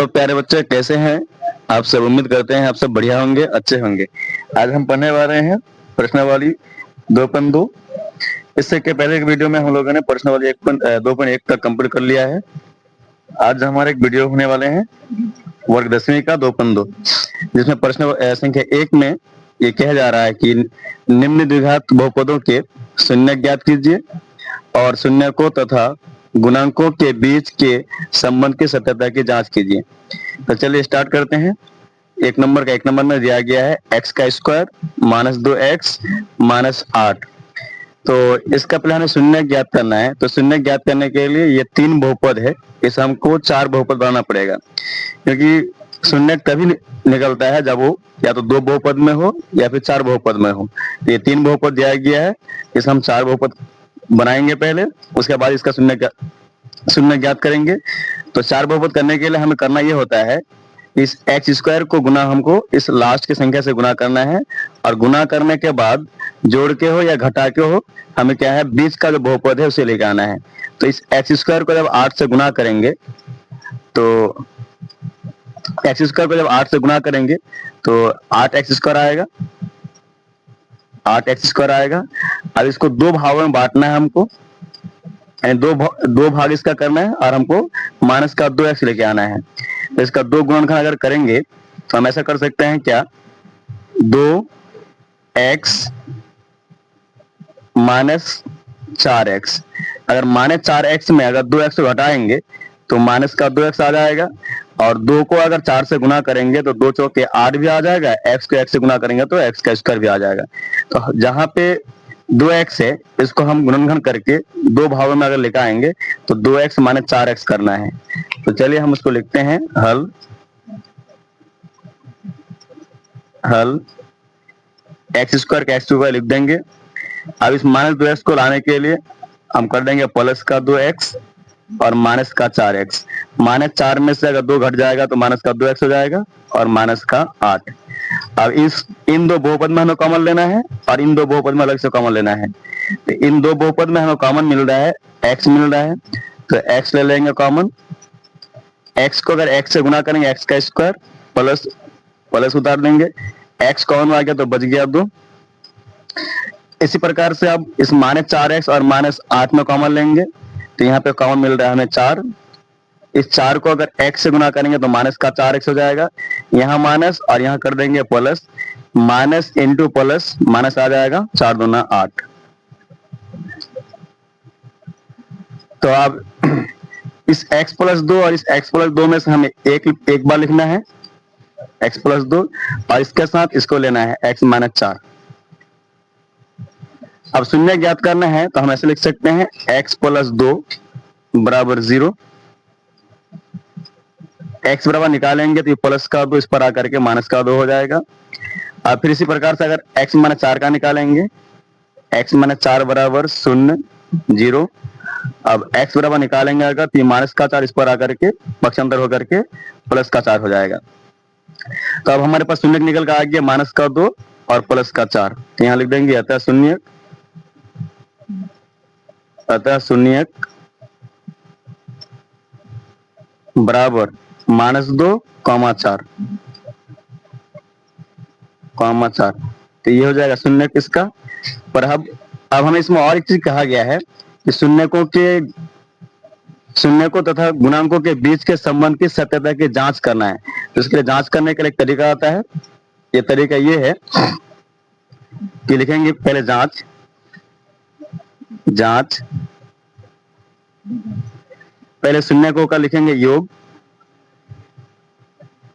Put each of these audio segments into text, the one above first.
तो प्यारे बच्चे कैसे हैं आप सब। उम्मीद करते हैं आप सब बढ़िया होंगे, अच्छे होंगे। आज हम पढ़ने वाले हैं प्रश्नावली 2.2। इससे के पहले एक वीडियो में हम लोगों ने प्रश्नावली 2.1 तक कंप्लीट कर लिया है। आज हमारे एक वीडियो होने वाले हैं वर्ग 10वीं का 2.2, जिसमें प्रश्न संख्या 1 में ये कहा जा रहा है कि निम्न द्विघात बहुपदों के शून्य ज्ञात कीजिए और शून्य को तथा गुणांकों के बीच के संबंध की सत्यता की जांच कीजिए। तो चलिए स्टार्ट करते हैं। एक नंबर में दिया गया है x का स्क्वायर -2x -8। तो इसका पहले हमें शून्य ज्ञात करना है। तो शून्य ज्ञात करने के लिए ये 3 बहुपद है, इसे हमको 4 बहुपद बनाना पड़ेगा, क्योंकि शून्य तभी निकलता है जब वो या तो 2 बहुपद में हो या फिर 4 बहुपद में हो। तो ये 3 बहुपद दिया गया है, इसे हम 4 बहुपद बनाएंगे पहले, उसके बाद इसका शून्य ज्ञात करेंगे। तो 4 बहुपद करने के लिए हमें करना ये होता है, इस एक्स स्क्वायर को गुना हमको इस लास्ट की संख्या से गुना करना है, और गुना करने के बाद जोड़ के हो या घटा के हो, हमें क्या है बीच का जो बहुपद है उसे लेके आना है। तो इस एक्स स्क्वायर को जब 8 से गुना करेंगे तो एक्स स्क्वायर को जब 8 से गुना करेंगे तो 8x स्क्वायर आएगा, 8x स्क्वायर आएगा। अब इसको 2 भागों में बांटना है हमको, यानी दो भाग इसका करना है, और हमको माइनस का 2x लेके आना है। तो इसका 2 गुणनखंड अगर करेंगे तो हम ऐसा कर सकते हैं क्या, 2x -4x। अगर -4x में अगर 2x को घटाएंगे तो माइनस का 2x आ जाएगा, और 2 को अगर 4 से गुना करेंगे तो 2 चौके 8 भी आ जाएगा, x को x से गुना करेंगे तो x का स्क्वायर भी आ जाएगा। तो जहां पे 2x है, इसको हम गुणनखंड करके 2 भागों में अगर लेकर आएंगे तो 2x -4x करना है। तो चलिए हम उसको लिखते हैं हल एक्स स्क्वायर का x लिख देंगे। अब इस -2x को लाने के लिए हम कर देंगे प्लस का 2x और माइनस का 4x। -4 में से अगर 2 घट जाएगा तो माइनस का 2x हो जाएगा और माइनस का 8। अब इन 2 बहुपद में हमें कॉमन लेना है और इन 2 बहुपद में अलग से कॉमन लेना है। तो इन 2 बहुपद में हमें कॉमन मिल रहा है, x मिल रहा है, तो x ले लेंगे कॉमन। x को अगर x से गुना करेंगे x का स्क्वायर प्लस उतार देंगे, x कॉमन आ गया तो बच गया 2। इसी प्रकार से अब इस -4x और -8 में कॉमन लेंगे, तो यहाँ पे कॉमन मिल रहा है हमें 4। इस 4 को अगर x से गुना करेंगे तो माइनस का 4x हो जाएगा, यहाँ माइनस और यहाँ कर देंगे plus, minus into plus minus आ जाएगा, 4 दूना 8। तो अब इस x + 2 और इस x + 2 में से हमें एक बार लिखना है x + 2, और इसके साथ इसको लेना है x - 4। अब शून्य ज्ञात करना है तो हम ऐसे लिख सकते हैं x + 2 = 0। x बराबर निकालेंगे तो ये प्लस का 2 इस पर आकर के माइनस का 2 हो जाएगा। अब फिर इसी प्रकार से अगर x - 4 का निकालेंगे, x - 4 = 0 0। अब x बराबर निकालेंगे अगर तो ये माइनस का 4 इस पर आकर के पक्षांतर होकर के प्लस का 4 हो जाएगा। तो अब हमारे पास शून्य निकल कर आ गया माइनस का 2 और प्लस का 4। तो यहाँ लिख देंगे अतः शून्य बराबर -2, 4 तो ये हो जाएगा शून्य किसका। पर अब हमें इसमें और एक चीज कहा गया है कि शून्य को तथा गुणांकों के बीच के संबंध की सत्यता की जांच करना है। तो इसके लिए जांच करने के लिए एक तरीका आता है। ये तरीका ये है कि लिखेंगे पहले जांच, पहले शून्यकों का लिखेंगे योग,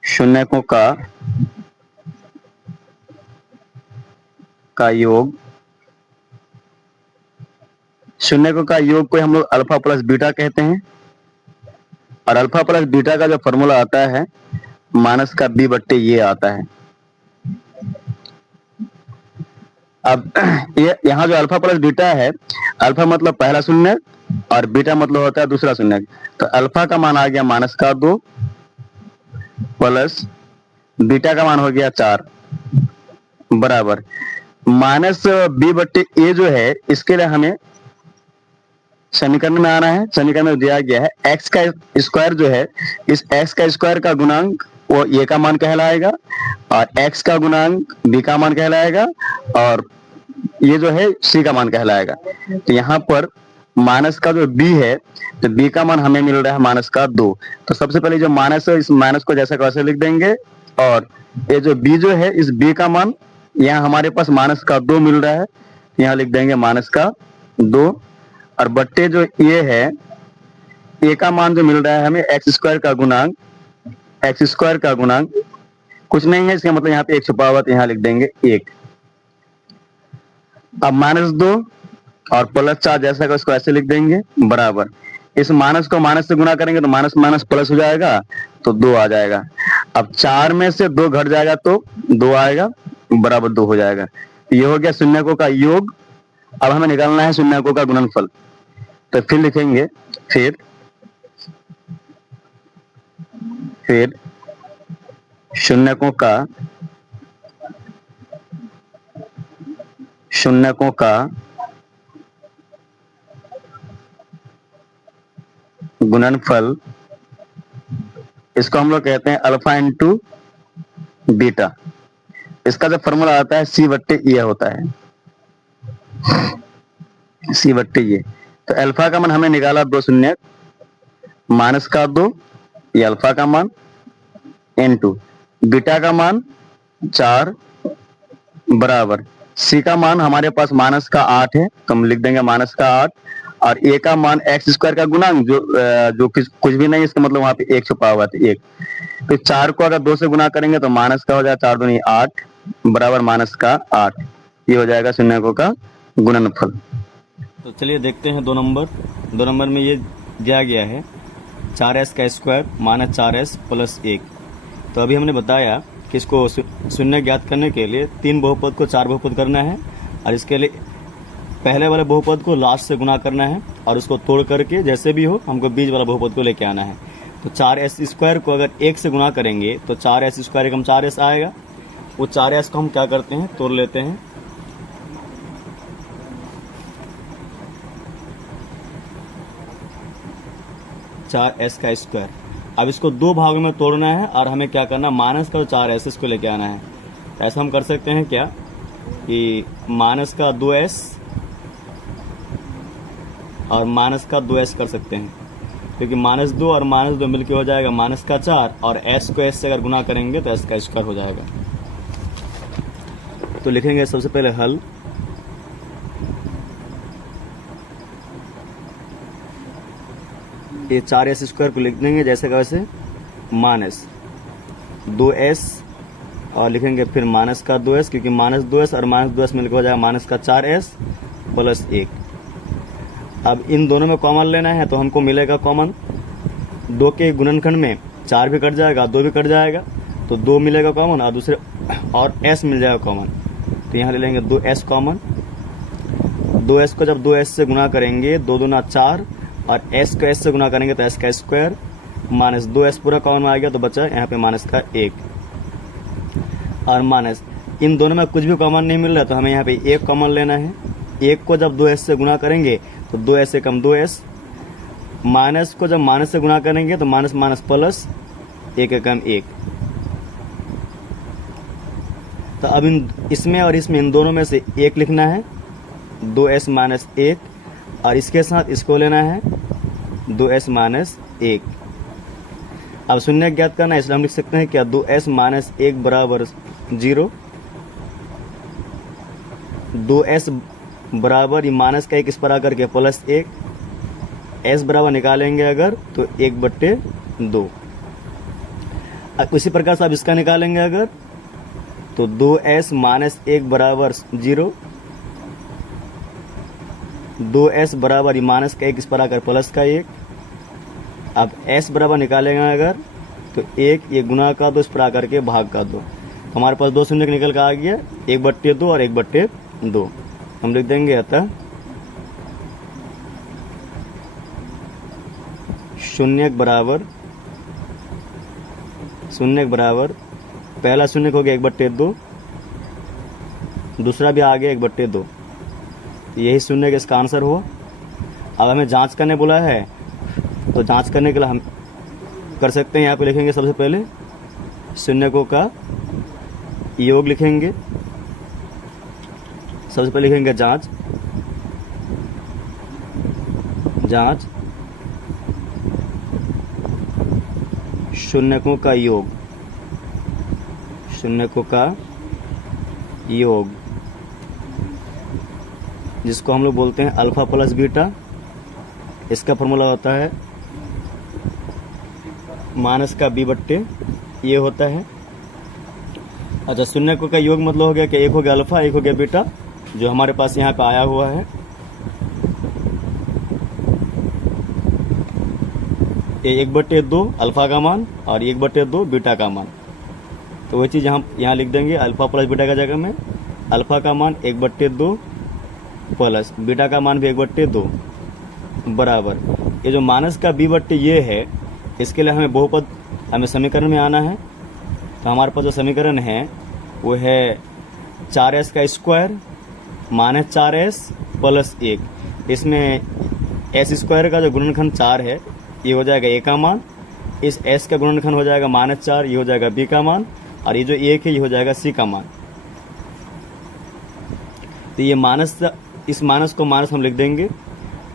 शून्यकों का योग, शून्यकों का योग को हम लोग अल्फा प्लस बीटा कहते हैं, और अल्फा प्लस बीटा का जो फॉर्मूला आता है माइनस का b/a ये आता है। अब ये यहाँ जो अल्फा प्लस बीटा है, अल्फा मतलब पहला शून्य और बीटा मतलब होता है दूसरा शून्य। तो अल्फा का मान आ गया माइनस का 2 प्लस बीटा का मान हो गया 4 बराबर -b/a जो है, इसके लिए हमें समीकरण में आना है। समीकरण में दिया गया है एक्स का स्क्वायर जो है, इस एक्स का स्क्वायर का गुणांक वो ए का मान कहलाएगा, और एक्स का गुणांक बी का मान कहलाएगा, और ये जो है सी का मान कहलाएगा। तो यहाँ पर माइनस का जो बी है, तो बी का मान हमें मिल रहा है माइनस का 2। तो सबसे पहले जो माइनस है, इस माइनस को जैसा वैसे लिख देंगे, और ये जो बी जो है, इस बी का मान यहाँ हमारे पास माइनस का 2 मिल रहा है, यहाँ लिख देंगे माइनस का 2, और बट्टे जो ये है, ए का मान जो मिल रहा है हमें एक्स स्क्वायर का गुणांक, एक्स स्क्वायर का गुणांक कुछ नहीं है, इसका मतलब यहाँ पे एक छुपा हुआ, तो यहाँ लिख देंगे 1। अब -2 और +4 जैसा का उसको ऐसे लिख देंगे, बराबर इस माइनस को माइनस से गुणा करेंगे तो माइनस माइनस प्लस हो जाएगा, तो 2 आ जाएगा। अब 4 में से 2 घट जाएगा तो 2 आएगा, बराबर 2 हो जाएगा। ये हो गया शून्यकों का योग। अब हमें निकालना है शून्यकों का गुणनफल। तो फिर लिखेंगे, फिर शून्यकों का गुणनफल, इसको हम लोग कहते हैं अल्फा इंटू बीटा। इसका जो फॉर्मूला आता है C/E होता है, C/E। तो अल्फा का मान हमने निकाला 2 शून्य, माइनस का 2, ये अल्फा का मान, इंटू बीटा का मान 4, बराबर सी का मान हमारे पास माइनस का 8 है, तो हम लिख देंगे माइनस का 8, और ए का मान एक्स स्क्वायर का गुणांक जो कुछ भी नहीं, इसका मतलब वहां पे 1 छुपा हुआ है, 1। तो 4 को अगर 2 से गुना करेंगे तो माइनस का हो जाएगा 4 दूनी 8, बराबर माइनस का 8। ये हो जाएगा शून्यकों का गुणनफल। तो चलिए देखते हैं 2 नंबर। 2 नंबर में ये दिया गया है 4s का स्क्वायर माइनस 4s प्लस 1। तो अभी हमने बताया कि इसको शून्य ज्ञात करने के लिए 3 बहुपद को 4 बहुपद करना है, और इसके लिए पहले वाले बहुपद को लास्ट से गुना करना है, और उसको तोड़ करके जैसे भी हो हमको बीच वाला बहुपद को लेके आना है। तो 4s स्क्वायर को अगर 1 से गुना करेंगे तो 4s स्क्वायर एकम 4s आएगा। वो 4s को हम क्या करते हैं, तोड़ लेते हैं। चार एस का स्क्वायर। अब इसको 2 भागों में तोड़ना है, और हमें क्या करना, माइनस का 4s इसको लेके आना है। ऐसा हम कर सकते हैं क्या कि माइनस का 2s और माइनस का 2s कर सकते हैं, क्योंकि -2 और -2 मिलकर हो जाएगा माइनस का 4, और s को s से अगर गुना करेंगे तो s का स्क्वायर हो जाएगा। तो लिखेंगे सबसे पहले हल। ये 4s स्क्वायर को लिख देंगे जैसे का वैसे, माइनस 2s, और लिखेंगे फिर माइनस का 2s, क्योंकि -2s और -2s मिलकर हो जाएगा माइनस का 4s प्लस 1। अब इन दोनों में कॉमन लेना है, तो हमको मिलेगा कॉमन। 2 के गुणनखंड में 4 भी कट जाएगा, 2 भी कट जाएगा, तो 2 मिलेगा कॉमन, और दूसरे और s मिल जाएगा कॉमन। तो यहाँ ले लेंगे 2s कॉमन। 2s को जब 2s से गुना करेंगे 2 दूना 4, और s को s से गुना करेंगे तो s का स्क्वायर, माइनस 2s पूरा कॉमन आ गया, तो बचा यहाँ पे माइनस का 1, और माइनस इन दोनों में कुछ भी कॉमन नहीं मिल रहा, तो हमें यहाँ पे 1 कॉमन लेना है। 1 को जब 2s से गुना करेंगे तो 2s से कम 2s, माइनस को जब माइनस से गुना करेंगे तो माइनस माइनस प्लस, 1 कम 1। तो अब इसमें और इसमें इन दोनों में से 1 लिखना है, 2s माइनस 1, और इसके साथ इसको लेना है 2s माइनस 1। अब शून्य ज्ञात करना है, इसलिए हम लिख सकते हैं क्या, 2s माइनस 1 बराबर 0। 2s बराबर माइनस का 1 इस पर आकर के प्लस 1, s बराबर निकालेंगे अगर तो 1/2। उसी प्रकार से आप इसका निकालेंगे अगर, तो 2s माइनस 1 बराबर 0, 2s बराबर माइनस का 1 इस पर आकर प्लस का 1। अब s बराबर निकालेंगे अगर तो 1, ये गुना का 2 इस पर आकर के भाग का 2। तो हमारे पास 2 शून्य निकल कर आ गया, 1/2 और 1/2। हम लिख देंगे अतः शून्य बराबर पहला शून्य हो गया 1/2, दूसरा भी आ गया 1/2। यही शून्य का इसका आंसर हुआ। अब हमें जांच करने बोला है, तो जांच करने के लिए हम कर सकते हैं, यहाँ पे लिखेंगे सबसे पहले शून्यकों का योग लिखेंगे। सबसे पहले लिखेंगे जांच, जांच शून्यकों का योग, शून्यकों का योग, जिसको हम लोग बोलते हैं अल्फा प्लस बीटा। इसका फॉर्मूला होता है माइनस का बी बट्टे ये होता है। अच्छा, शून्यकों का योग मतलब हो गया कि एक हो गया अल्फा, एक हो गया बीटा, जो हमारे पास यहाँ पे आया हुआ है। ये 1/2 अल्फा का मान और 1/2 बीटा का मान। तो वही चीज़ हम यहाँ लिख देंगे अल्फा प्लस बीटा का जगह में अल्फा का मान 1/2 प्लस बीटा का मान भी 1/2 बराबर ये जो माइनस का बी बट्टे ये है, इसके लिए हमें बहुपद, हमें समीकरण में आना है। तो हमारे पास जो समीकरण है वो है 4s का स्क्वायर माइनस 4s प्लस 1। इसमें एस स्क्वायर का जो गुणनखंड 4 है ये हो जाएगा ए का मान, इस s का गुणनखंड हो जाएगा -4, ये हो जाएगा b का मान, और ये जो 1 है ये हो जाएगा c का मान। तो ये माइनस, इस माइनस को माइनस हम लिख देंगे,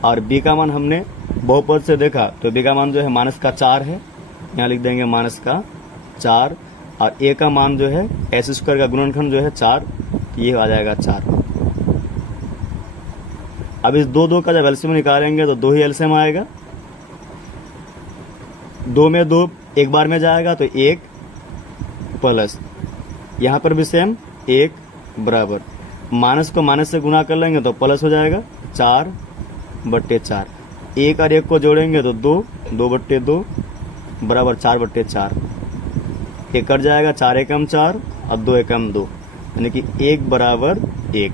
और b का मान हमने बहुपद से देखा तो b का मान जो है माइनस का 4 है, यहाँ लिख देंगे माइनस का 4, और a का मान जो है एस स्क्वायर का गुणनखंड जो है 4, ये आ जाएगा 4। अब इस 2 का जब एलसीएम निकालेंगे तो 2 ही एलसीएम आएगा, 2 में 2 एक बार में जाएगा तो 1 प्लस यहाँ पर भी सेम 1 बराबर माइनस को माइनस से गुना कर लेंगे तो प्लस हो जाएगा 4/4। 1 और 1 को जोड़ेंगे तो 2/2 बराबर 4/4। 1 कट जाएगा, 4 एकम 4 और 2 एकम 2, यानी कि 1 बराबर 1।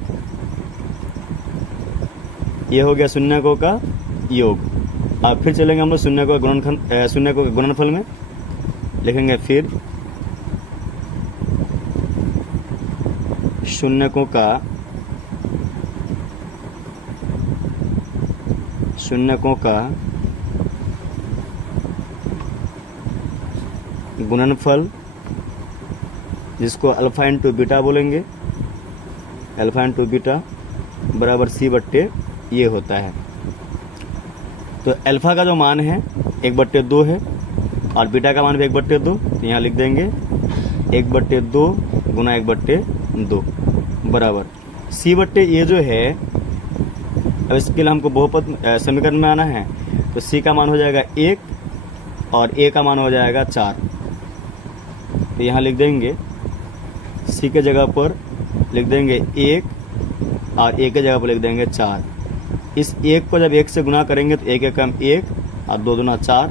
ये हो गया शून्यकों का योग। अब फिर चलेंगे हम लोग शून्यकों का गुणनखंड, शून्यकों के गुणनफल में लिखेंगे फिर शून्यकों का गुणनफल, जिसको अल्फा इंटू बीटा बोलेंगे, अल्फा इंटू बीटा बराबर c बट्टे ये होता है। तो अल्फा का जो मान है 1/2 है और बीटा का मान भी 1/2, तो यहाँ लिख देंगे 1/2 गुना 1/2 बराबर c बट्टे ये जो है। अब इसके लिए हमको बहुपद समीकरण में आना है, तो c का मान हो जाएगा 1 और a का मान हो जाएगा 4। तो यहाँ लिख देंगे c के जगह पर लिख देंगे 1 और a के जगह पर लिख देंगे 4। इस 1 को जब 1 से गुना करेंगे तो 1 एकम 1 और 2 दूना 4,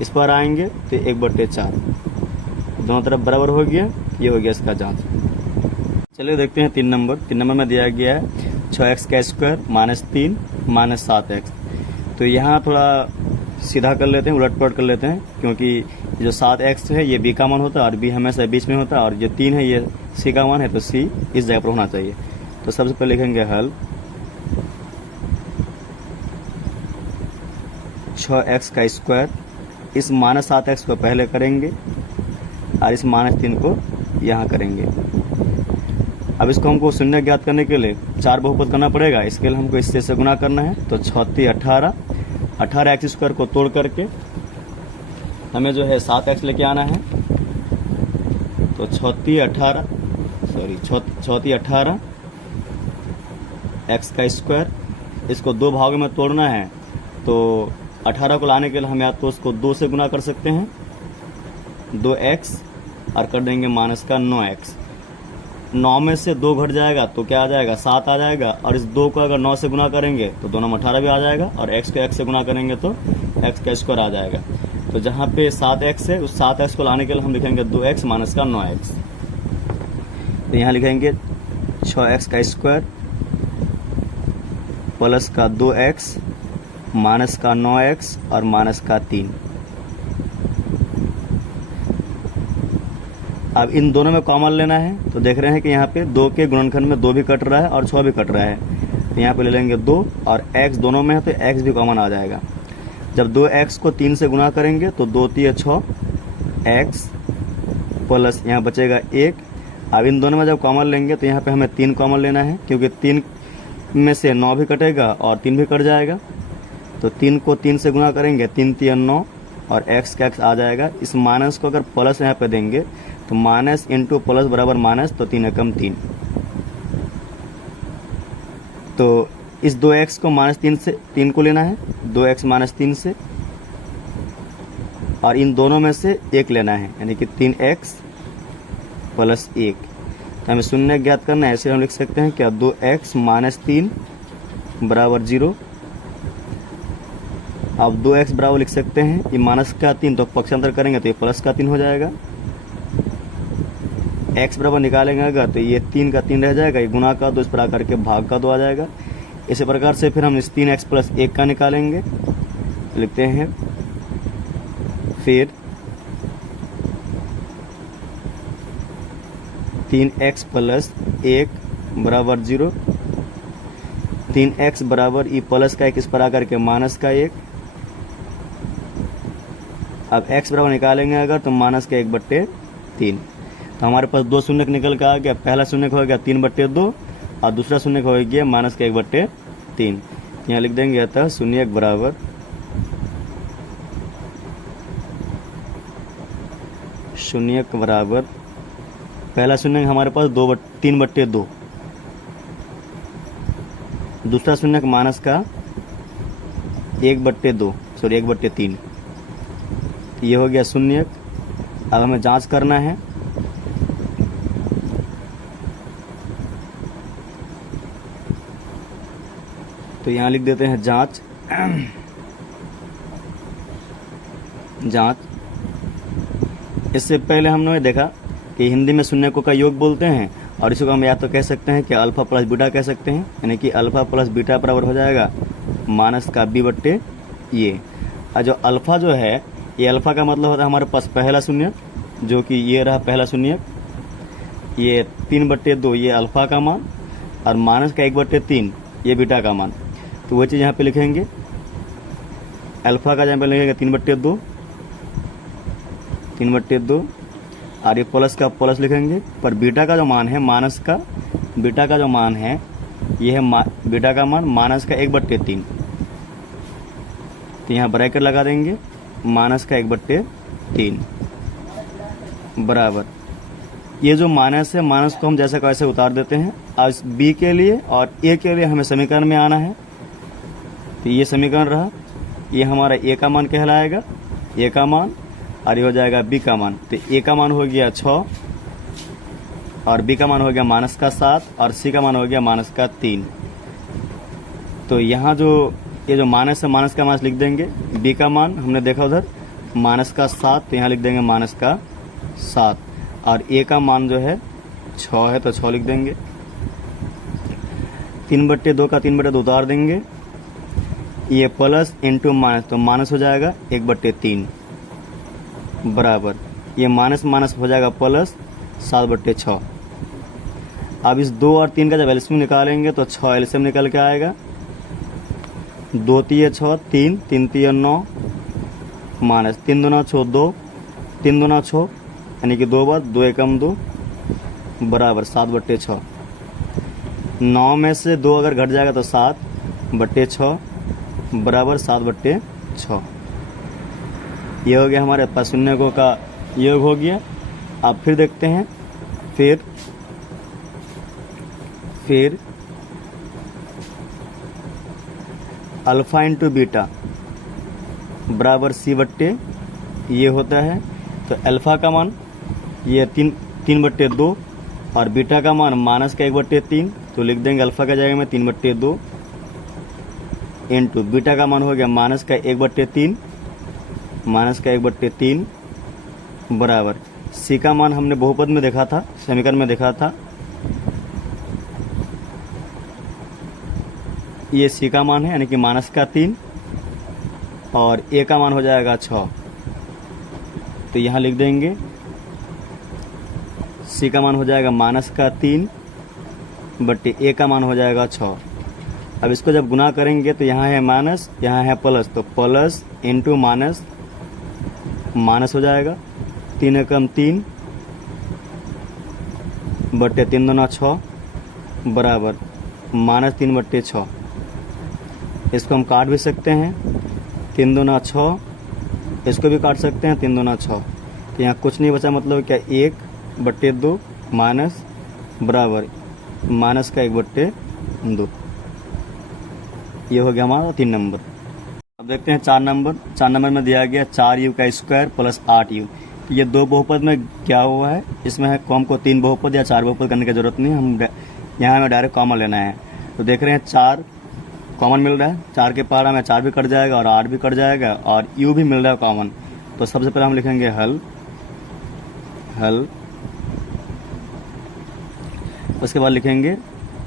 इस पर आएंगे तो 1/4, दोनों तरफ बराबर हो गया। ये हो गया इसका जांच। चलिए देखते हैं 3 नंबर। 3 नंबर में दिया गया है 6x का स्क्वायर -3 -7x। तो यहाँ थोड़ा सीधा कर लेते हैं, उलट पलट कर लेते हैं, क्योंकि जो 7x है ये b का मान होता है और b हमेशा बीच में होता है, और जो 3 है ये c का मान है, तो c इस जगह पर होना चाहिए। तो सबसे पहले लिखेंगे हल 6x का स्क्वायर, इस -7x को पहले करेंगे और इस -3 को यहाँ करेंगे। अब इसको हमको शून्य ज्ञात करने के लिए 4 बहुपद करना पड़ेगा, इसके लिए हमको इससे से गुना करना है। तो 36 18 x स्क्वायर को तोड़ करके हमें जो है 7x लेके आना है। तो 36 18 x का स्क्वायर, इसको 2 भागों में तोड़ना है। तो 18 को लाने के लिए हम या तो उसको 2 से गुना कर सकते हैं 2x और कर देंगे माइनस का 9x। 9 में से 2 घट जाएगा तो क्या आ जाएगा 7 आ जाएगा, और इस 2 को अगर 9 से गुना करेंगे तो 2 9 18 भी आ जाएगा, और x को x से गुना करेंगे तो x का स्क्वायर आ जाएगा। तो जहाँ पे 7x है उस 7x को लाने के लिए हम लिखेंगे 2x माइनस का 9x। तो यहाँ लिखेंगे 6x का स्क्वायर प्लस का 2x माइनस का 9x और माइनस का 3। अब इन दोनों में कॉमन लेना है, तो देख रहे हैं कि यहाँ पे 2 के गुणनखंड में 2 भी कट रहा है और 6 भी कट रहा है। तो यहाँ पे ले लेंगे 2 और x दोनों में है तो x भी कॉमन आ जाएगा। जब 2x को 3 से गुना करेंगे तो 2 3 6 x प्लस यहाँ बचेगा 1। अब इन दोनों में जब कॉमन लेंगे तो यहाँ पे हमें 3 कॉमन लेना है, क्योंकि 3 में से 9 भी कटेगा और 3 भी कट जाएगा। तो 3 को 3 से गुना करेंगे, 3 3 9 और x का x आ जाएगा। इस माइनस को अगर प्लस यहाँ पे देंगे तो माइनस इंटू प्लस बराबर माइनस, तो 3 एकम 3। तो इस 2x को -3 से 3 को लेना है, 2x -3 से, और इन दोनों में से 1 लेना है, यानी कि 3x प्लस 1। तो हमें शून्य ज्ञात करना है। ऐसे हम लिख सकते हैं क्या, 2x -3 बराबर 0। अब 2x बराबर लिख सकते हैं, ये माइनस का 3 तो पक्षांतर करेंगे तो ये प्लस का 3 हो जाएगा। x बराबर निकालेंगे अगर तो ये 3 का 3 रह जाएगा, ये गुणा का 2 इस प्रकार के भाग का 2 आ जाएगा। इसी प्रकार से फिर हम इस 3x प्लस 1 का निकालेंगे, लिखते हैं फिर 3x प्लस 1 बराबर 0। 3x बराबर ये प्लस का 1 इस प्रकार के माइनस का 1। अब x बराबर निकालेंगे अगर तो माइनस का 1/3। तो हमारे पास 2 शून्य निकल के आ गया। पहला शून्य हो गया 3/2 और दूसरा शून्य हो गया माइनस का 1/3। यहाँ लिख देंगे अतः शून्य बराबर पहला शून्य हमारे पास 3/2, दूसरा शून्य माइनस का 1/3। ये हो गया शून्य। अब हमें जांच करना है। तो यहाँ लिख देते हैं जांच। जांच। इससे पहले हमने देखा कि हिंदी में शून्य को का योग बोलते हैं, और इसको हम या तो कह सकते हैं कि अल्फा प्लस बीटा कह सकते हैं, यानी कि अल्फा प्लस बीटा बराबर हो जाएगा माइनस का b/, ये। और जो अल्फा जो है, ये अल्फा का मतलब होता है हमारे पास पहला शून्य, जो कि ये रहा पहला शून्य। ये 3/2 ये अल्फा का मान, और माइनस का 1/3 ये बीटा का मान। तो वही चीज़ यहाँ पे लिखेंगे। अल्फा का यहाँ पे लिखेंगे 3/2 और ये प्लस का प्लस लिखेंगे। पर बीटा का जो मान है, माइनस का बीटा का जो मान है, ये है बीटा का मान माइनस का 1/3। तो यहाँ ब्रैकेट लगा देंगे, माइनस का 1/3 बराबर। ये जो माइनस है, माइनस को हम जैसा का वैसे उतार देते हैं। आज बी के लिए और ए के लिए हमें समीकरण में आना है। तो ये समीकरण रहा, ये हमारा ए का मान कहलाएगा, ए का मान, और ये हो जाएगा बी का मान। तो ए का मान हो गया 6 और बी का मान हो गया माइनस का 7 और सी का मान हो गया माइनस का 3। तो यहाँ जो ये जो माइनस है, माइनस का माइनस लिख देंगे। बी का मान हमने देखा उधर माइनस का 7, तो यहाँ लिख देंगे माइनस का 7। और ए का मान जो है 6 है, तो 6 लिख देंगे। 3/2 का 3/2 उतार देंगे। ये प्लस इंटू माइनस, तो माइनस हो जाएगा 1/3 बराबर। ये माइनस माइनस हो जाएगा प्लस 7/6। अब इस 2 और 3 का जब एलसीएम निकालेंगे तो 6 एलसीएम निकल के आएगा। 2 3 6 3 3 3 9 माइनस 3 2 6 2 3 2 6, यानी कि 2 बार 2 एकम 2 बराबर 7/6। 9 में से 2 अगर घट जाएगा तो 7/6 बराबर 7/6। ये हो गया हमारे पास शून्य को का योग हो गया। अब फिर देखते हैं, फिर अल्फा इंटू बीटा बराबर c/, ये होता है। तो अल्फा का मान ये 3/2 और बीटा का मान माइनस का 1/3, तो लिख देंगे अल्फा का जगह में 3/2 इंटू बीटा का मान हो गया माइनस का 1/3, माइनस का 1/3 बराबर सी का मान हमने बहुपद में देखा था, समीकरण में देखा था। ये सी का मान है, यानी कि माइनस का 3, और ए का मान हो जाएगा 6। तो यहाँ लिख देंगे सी का मान हो जाएगा माइनस का 3 बटे ए का मान हो जाएगा 6। अब इसको जब गुना करेंगे तो यहाँ है माइनस, यहाँ है प्लस, तो प्लस इंटू माइनस, माइनस हो जाएगा। 3 एकम 3 बट्टे 3 दूना 6 बराबर -3/6। इसको हम काट भी सकते हैं, 3 दूना 6, इसको भी काट सकते हैं 3 दूना 6। तो यहाँ कुछ नहीं बचा, मतलब क्या 1/2 माइनस बराबर माइनस का 1/2। ये हो गया हमारा 3 नंबर। अब देखते हैं 4 नंबर। 4 नंबर में दिया गया 4u का स्क्वायर प्लस 8u। ये दो बहुपद में क्या हुआ है, इसमें है को हमको 3 बहुपद या 4 बहुपद करने की जरूरत नहीं, हम यहाँ हमें डायरेक्ट कॉमन लेना है। तो देख रहे हैं 4 कॉमन मिल रहा है, 4 के पार हमें 4 भी कट जाएगा और 8 भी कट जाएगा और u भी मिल रहा है कॉमन। तो सबसे पहले हम लिखेंगे हल, उसके बाद लिखेंगे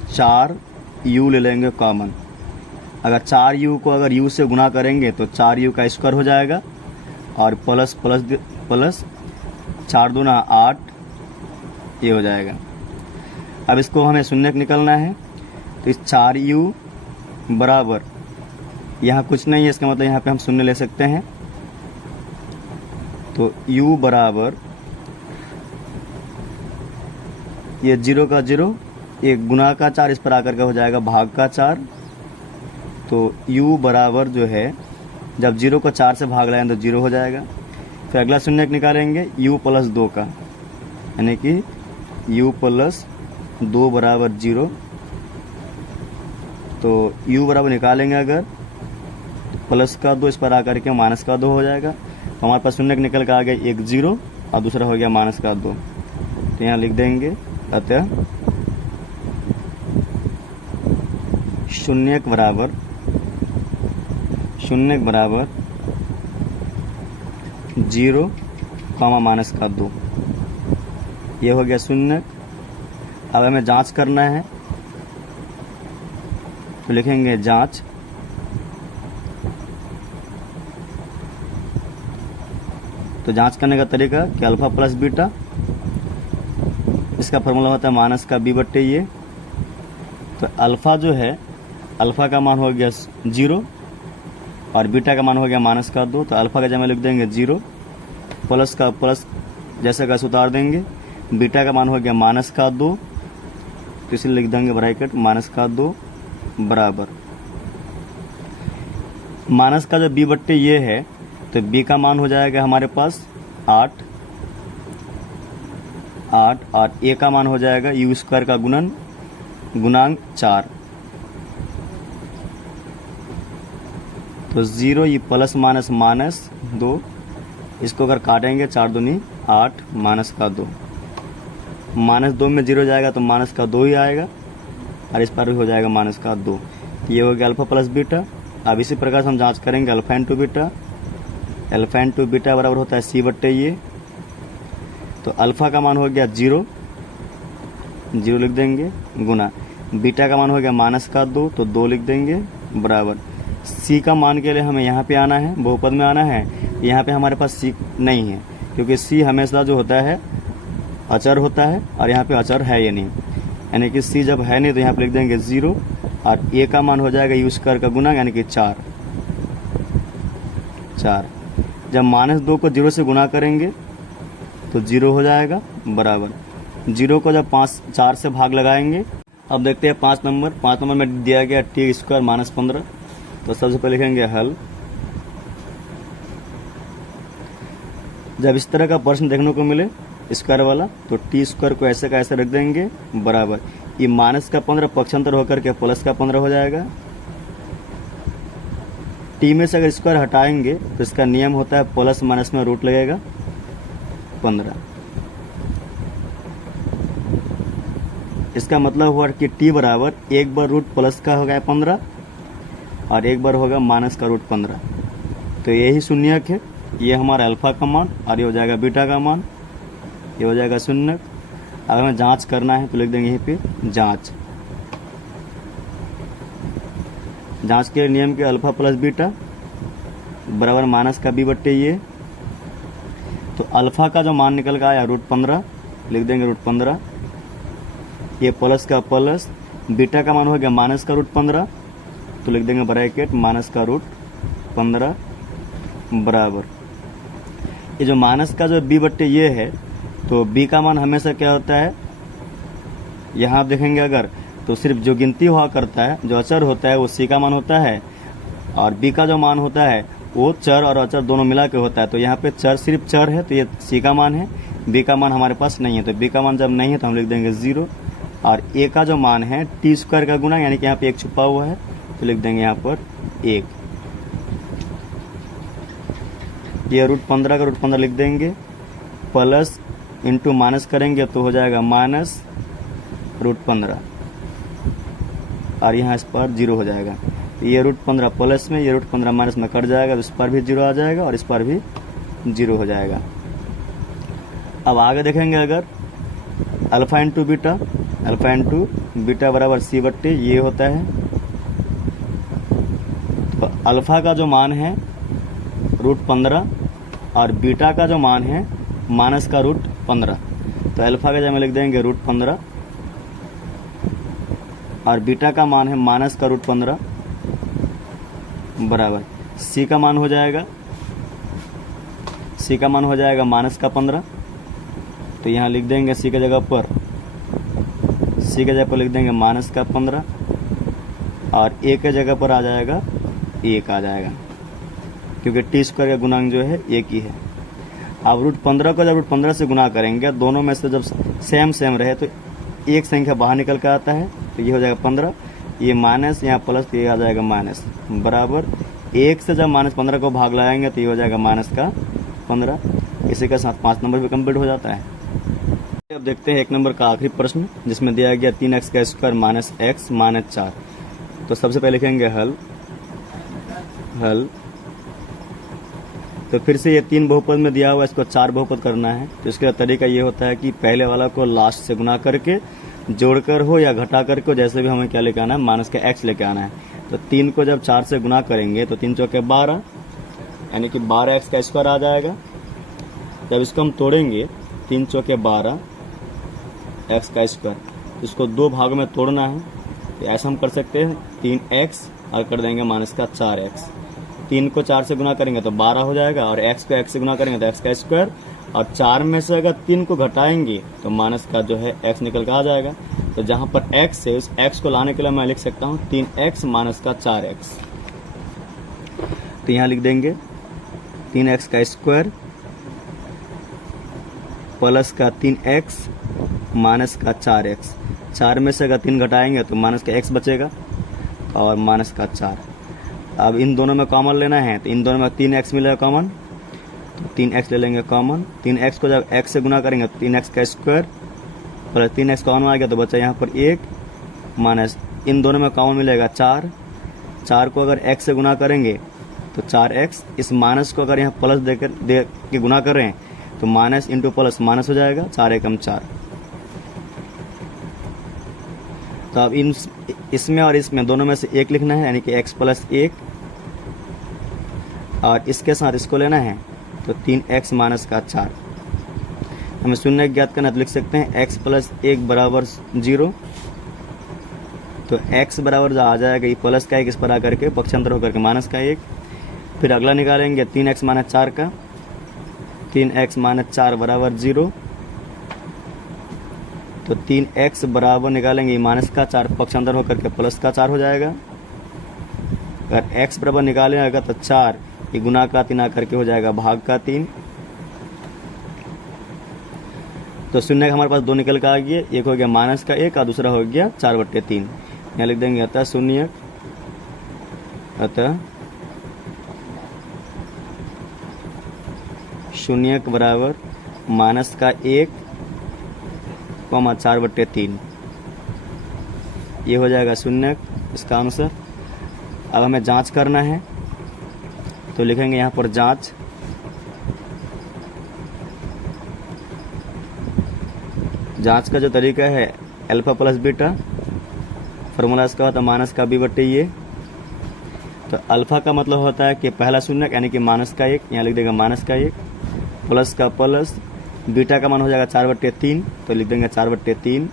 4u ले लेंगे कॉमन। अगर 4u को अगर u से गुना करेंगे तो 4u का स्क्वायर हो जाएगा और प्लस प्लस प्लस 4 दूना 8, ये हो जाएगा। अब इसको हमें शून्य निकलना है, तो इस 4u बराबर, यहाँ कुछ नहीं है, इसका मतलब यहाँ पे हम शून्य ले सकते हैं। तो u बराबर ये 0 का 0, ये गुना का 4 इस पर आकर के हो जाएगा भाग का 4। तो u बराबर जो है, जब 0 को 4 से भाग लाएं तो 0 हो जाएगा। फिर अगला शून्य निकालेंगे u प्लस 2 का, यानी कि u प्लस 2 बराबर 0। तो u बराबर निकालेंगे अगर प्लस का 2 इस पर आकर के माइनस का 2 हो जाएगा। तो हमारे पास शून्य निकल के आ गया एक 0 और दूसरा हो गया माइनस का 2। तो यहाँ लिख देंगे अतः शून्य बराबर 0 कॉमा माइनस का 2, ये हो गया शून्य। अब हमें जांच करना है, तो लिखेंगे जांच, तो जांच करने का तरीका कि अल्फा प्लस बीटा, इसका फॉर्मूला होता है माइनस का b बट्टे ये। तो अल्फा जो है, अल्फा का मान हो गया 0 और बीटा का मान हो गया माइनस का 2। तो अल्फा का जगह लिख देंगे 0, प्लस का प्लस जैसे कैसे उतार देंगे, बीटा का मान हो गया माइनस का 2, तो इसलिए लिख देंगे ब्रैकेट माइनस का 2 बराबर माइनस का जो b बट्टे ये है, तो b का मान हो जाएगा हमारे पास 8 और a का मान हो जाएगा u स्क्वायर का गुणांक 4। तो 0 ये प्लस माइनस माइनस 2, इसको अगर काटेंगे 4 दूनी 8 माइनस का 2, माइनस 2 में 0 जाएगा तो माइनस का 2 ही आएगा और इस पर भी हो जाएगा माइनस का 2। ये हो गया अल्फा प्लस बीटा। अब इसी प्रकार से हम जांच करेंगे alpha into beta. Alpha into beta बराबर होता है c बट्टे ये। तो अल्फा का मान हो गया 0 लिख देंगे, गुना बीटा का मान हो गया माइनस का 2, तो 2 लिख देंगे बराबर c का मान के लिए हमें यहाँ पे आना है, बहुपद में आना है। यहाँ पे हमारे पास c नहीं है, क्योंकि c हमेशा जो होता है अचर होता है और यहाँ पे अचर है ये नहीं, यानी कि c जब है नहीं तो यहाँ पे लिख देंगे 0 और a का मान हो जाएगा u स्क्वायर का गुना, यानी कि 4। जब माइनस 2 को 0 से गुना करेंगे तो 0 हो जाएगा बराबर 0 को जब 4 से भाग लगाएंगे। अब देखते हैं 5 नंबर। 5 नंबर में दिया गया t स्क्वायर माइनस 15। तो सबसे पहले लिखेंगे हल। जब इस तरह का प्रश्न देखने को मिले स्क्वायर वाला, तो टी स्क्वायर को ऐसे का ऐसे रख देंगे बराबर ये माइनस का 15 पक्षांतर होकर के प्लस का 15 हो जाएगा। टी में से अगर स्क्वायर हटाएंगे तो इसका नियम होता है प्लस माइनस में रूट लगेगा 15। इसका मतलब हुआ कि टी बराबर एक बार रूट प्लस का हो गया 15 और एक बार होगा माइनस का रूट 15। तो यही शून्यक है, ये हमारा अल्फा का मान और ये हो जाएगा बीटा का मान, ये हो जाएगा शून्यक। अब हमें जांच करना है तो लिख देंगे यहीं पे जांच। जांच के नियम के अल्फा प्लस बीटा बराबर माइनस का b बट्टे ये। तो अल्फा का जो मान निकल के आया रूट 15, लिख देंगे रूट 15, ये प्लस का प्लस, बीटा का मान हो गया माइनस का रूट 15 तो लिख देंगे ब्रैकेट माइनस का रूट 15 बराबर, ये जो माइनस का जो b बट्टे ये है, तो b का मान हमेशा क्या होता है, यहाँ आप देखेंगे अगर, तो सिर्फ जो गिनती हुआ करता है, जो अचर होता है वो c का मान होता है, और b का जो मान होता है वो चर और अचर दोनों मिला के होता है। तो यहाँ पे चर सिर्फ चर है, तो ये c का मान है, b का मान हमारे पास नहीं है, तो b का मान जब नहीं है तो हम लिख देंगे 0, और a का जो मान है t स्क्वायर का गुना, यानी कि यहाँ पे 1 छुपा हुआ है, तो लिख देंगे यहाँ पर 1। ये रूट 15 का रूट 15 लिख देंगे, प्लस इंटू माइनस करेंगे तो हो जाएगा माइनस रूट 15, और यहाँ इस पर 0 हो जाएगा। ये रूट 15 प्लस में, ये रूट 15 माइनस में कट जाएगा, तो इस पर भी 0 आ जाएगा और इस पर भी 0 हो जाएगा। अब आगे देखेंगे अगर अल्फा इंटू बीटा बराबर c बट्टे ये होता है, तो अल्फा का जो मान है रूट 15 और बीटा का जो मान है माइनस का रूट 15, तो अल्फा का जगह लिख देंगे रूट 15 और बीटा का मान है माइनस का रूट 15 बराबर c का मान हो जाएगा माइनस का 15, तो यहाँ लिख देंगे c की जगह पर लिख देंगे माइनस का 15 और a के जगह पर आ जाएगा 1 आ जाएगा, क्योंकि टी स्क्वायर का गुणांक जो है 1 ही है। अब रूट 15 को जब रूट 15 से गुना करेंगे, दोनों में से जब सेम रहे तो एक संख्या बाहर निकल कर आता है, तो ये हो जाएगा 15, ये माइनस यहाँ प्लस, तो ये आ जाएगा माइनस बराबर 1 से जब माइनस 15 को भाग लगाएंगे तो ये हो जाएगा माइनस का 15। इसी के साथ 5 नंबर भी कंप्लीट हो जाता है। अब देखते हैं 1 नंबर का आखिरी प्रश्न, जिसमें दिया गया 3x का स्क्वायर माइनस x माइनस 4। तो सबसे पहले लिखेंगे हल। तो फिर से ये 3 बहुपद में दिया हुआ, इसको 4 बहुपद करना है। तो इसका तरीका ये होता है कि पहले वाला को लास्ट से गुना करके जोड़कर हो या घटा करके हो, जैसे भी हमें क्या लेके आना है, माइनस का x लेके आना है। तो 3 को जब 4 से गुना करेंगे तो 3 चौके 12, यानी कि 12x का स्क्वायर आ जाएगा। जब इसको हम तोड़ेंगे 3 चौके 12 x का स्क्वायर, इसको 2 भागों में तोड़ना है। तो ऐसा हम कर सकते हैं 3x और कर देंगे माइनस का 4x। 3 को 4 से गुना करेंगे तो 12 हो जाएगा, और x को x से गुना करेंगे तो x का स्क्वायर, और 4 में से अगर 3 को घटाएंगे तो माइनस का जो है x निकल कर आ जाएगा। तो जहां पर x है उस x को लाने के लिए मैं लिख सकता हूं 3x माइनस का 4x। तो यहाँ लिख देंगे 3x का स्क्वायर प्लस का 3x माइनस का 4x। 4 में से अगर 3 घटाएंगे तो माइनस का x बचेगा और माइनस का 4। अब इन दोनों में कॉमन लेना है, तो इन दोनों में 3x मिलेगा कॉमन, तो 3x ले लेंगे कॉमन। 3x को जब x से गुना करेंगे तो 3x का स्क्वायर प्लस 3x कॉमन आ गया, तो बचा यहाँ पर 1 माइनस, इन दोनों में कॉमन मिलेगा 4। 4 को अगर x से गुना करेंगे तो 4x, इस माइनस को अगर यहाँ प्लस दे के गुना करें तो माइनस इंटू प्लस माइनस हो जाएगा, 4 एकम 4। तो अब इसमें और इसमें दोनों में से 1 लिखना है, यानी कि x प्लस 1, और इसके साथ इसको लेना है तो 3x माइनस का 4। हमें शून्य ज्ञात करना, तो लिख सकते हैं x प्लस 1 बराबर 0। तो x बराबर आ जाएगा ये प्लस का 1 इस पर आकर के पक्षांतर होकर के माइनस का 1। फिर अगला निकालेंगे 3x माइनस 4 का, 3x माइनस 4 बराबर 0। तो 3x बराबर निकालेंगे माइनस का 4 पक्षांतर होकर के प्लस का 4 हो जाएगा। अगर x बराबर निकालेगा तो 4 ये गुना का 3 आकर के हो जाएगा भाग का 3। तो शून्य का हमारे पास 2 निकल कर आ गया, एक हो गया माइनस का 1 और दूसरा हो गया 4/3। यहाँ लिख देंगे अतः शून्य बराबर माइनस का 1 4/3, ये हो जाएगा शून्य इसका आंसर। अब हमें जांच करना है, तो लिखेंगे यहाँ पर जांच। जांच का जो तरीका है अल्फा प्लस बीटा, फॉर्मूला इसका होता है माइनस का b/a। तो अल्फा का मतलब होता है कि पहला शून्य यानी कि माइनस का 1, यहाँ लिख देंगे माइनस का 1, प्लस का प्लस, बीटा का मान हो जाएगा 4/3, तो लिख देंगे 4/3,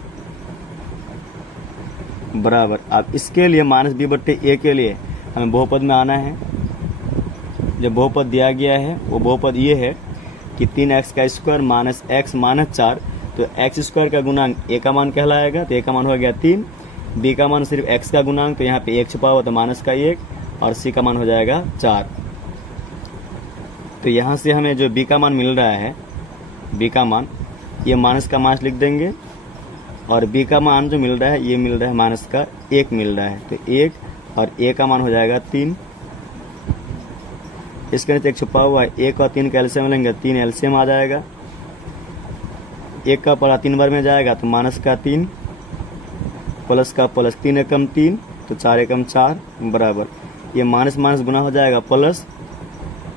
बराबर। अब इसके लिए माइनस बी बट्टे ए के लिए हमें बहुपद में आना है। जो बहुपद दिया गया है वो बहुपद ये है कि 3x का स्क्वायर माइनस एक्स माइनस 4, तो एक्स स्क्वायर का गुणांक ए का मान कहलाएगा, तो ए का मान हो गया 3, बी का मान सिर्फ एक्स का गुणांक, तो यहाँ पे 1 छुपा हुआ तो माइनस का 1, और सी का मान हो जाएगा 4। तो यहाँ से हमें जो बी का मान मिल रहा है, बी का मान ये माइनस का माइनस लिख देंगे, और बी का मान जो मिल रहा है ये मिल रहा है माइनस का 1 मिल रहा है, तो 1 और ए का मान हो जाएगा 3। इसके नीचे एक छुपा हुआ है, 1 और 3 का एलसीएम लेंगे, 3 एलसीएम आ जाएगा, 1 का पड़ा 3 बार में जाएगा तो माइनस का 3 प्लस का प्लस, 3 एकम 3 तो 4 एकम 4 बराबर, ये माइनस माइनस गुना हो जाएगा प्लस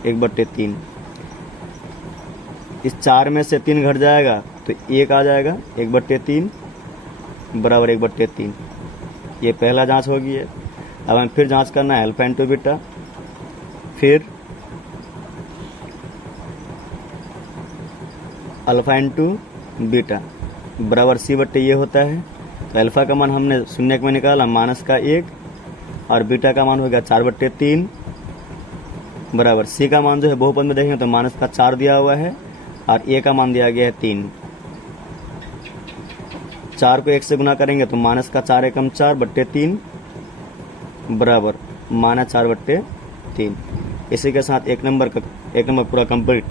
1/3। इस 4 में से 3 घट जाएगा तो 1 आ जाएगा, 1/3 बराबर 1/3। ये पहला जांच हो गई है। अब हमें फिर जांच करना है अल्फा इंटू बीटा, फिर अल्फा इंटू बीटा बराबर c/, ये होता है। तो अल्फा का मान हमने शून्य में निकाला माइनस का 1, और बीटा का मान हो गया 4/3 बराबर, सी का मान जो है बहुपद में देखेंगे तो माइनस का 4 दिया हुआ है, और ए का मान दिया गया है 3। 4 को 1 से गुना करेंगे तो माइनस का 4 एकम 4/3 बराबर माइनस 4/3। इसी के साथ एक नंबर पूरा कंप्लीट।